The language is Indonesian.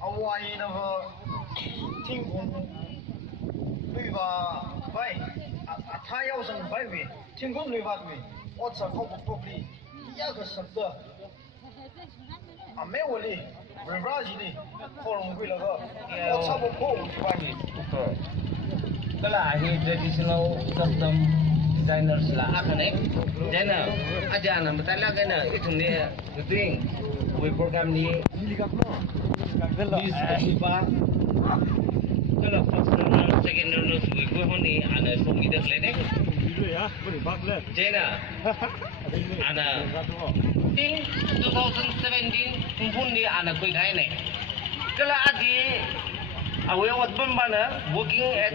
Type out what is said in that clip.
Hawaii 那个天空绿吧白，太阳升白位，天空绿吧对，我操，靠不靠里，一个什么？没我哩，不是垃圾哩，可能会那个，我差不多白哩。Kalau ahli traditional custom designers lah akan jana aja anak betala kena itu ni doing we program ni di siapa kalau first runner second runner we go ni ada songi dah lene jana ada in 2017 kumpul ni anak koi kai ni kalau adi awak buat mana working at